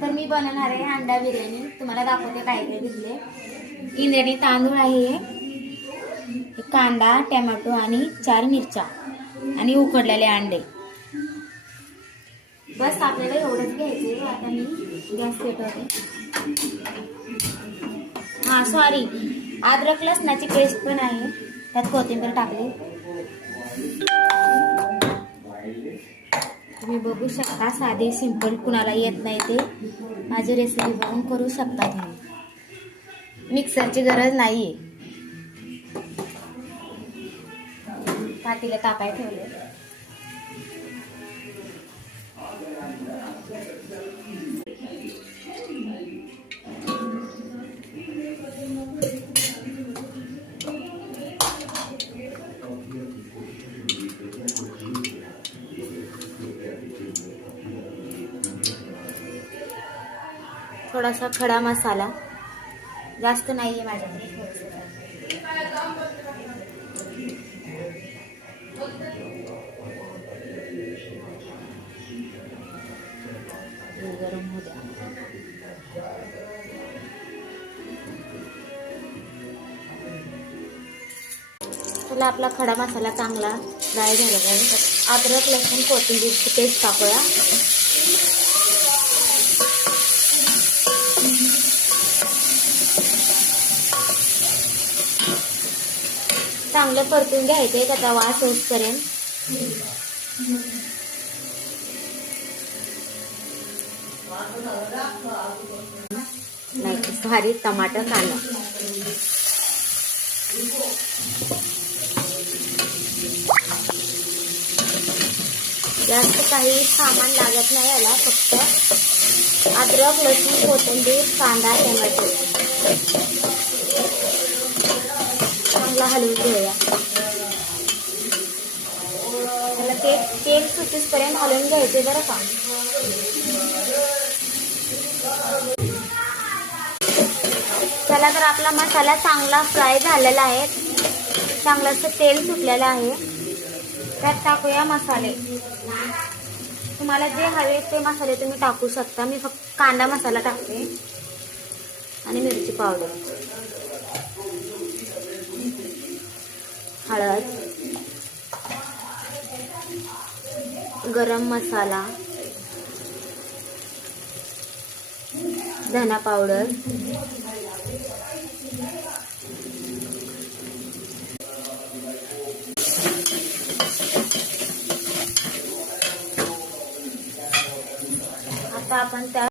तर मी बनवणार आहे अंडा बिर्याणी। तुम्हाला दाखवते काय काय घेतले। इंद्रायणी तांदूळ आहे, कांदा, टोमॅटो आणि 4 मिरच्या आणि उकडलेले अंडे। बस आपल्याला एवढंच घ्यायचे। आता मी गॅस पेटवते। हा सॉरी, अद्रक लसणाची पेस्ट पण आहे, त्यात कोथिंबीर टाकली। तुम्ही बघू शकता, साधी सिंपल, कुणाला येत नाही ते माझी रेसिपी बघून करू शकता तुम्ही। मिक्सरची गरज नाहीये। पातेले तापाय ठेवले। थोडासा खडा मसाला, जास्त नाहीये माझ्याकडे, गरम होऊ द्या। चला, आपला खडा मसाला चांगला फ्राय झालेला आहे। अद्रक लसूण कोथिंबीरची पेस्ट टाकूया। चांगलं परतून घ्यायचे, त्याचा वास येईपर्यंत। नाही सॉरी, टमाटर, कांदा। जास्त काही सामान लागत नाही याला, फक्त अद्रक लसूण कोथिंबीर कांदा टोमॅटो। चांगला हलवून घेऊया। त्याला तेल सुटेपर्यंत हलवून घ्यायचे बरं का। चला, तर आपला मसाला चांगला फ्राय झालेला आहे, चांगलं असं तेल सुटलेलं आहे। त्यात टाकूया मसाले। तुम्हाला जे हवे ते मसाले तुम्ही टाकू शकता। मी फक्त कांदा मसाला टाकते आणि मिरची पावडर, हळद, गरम मसाला, धना पावडर, आता आपण त्या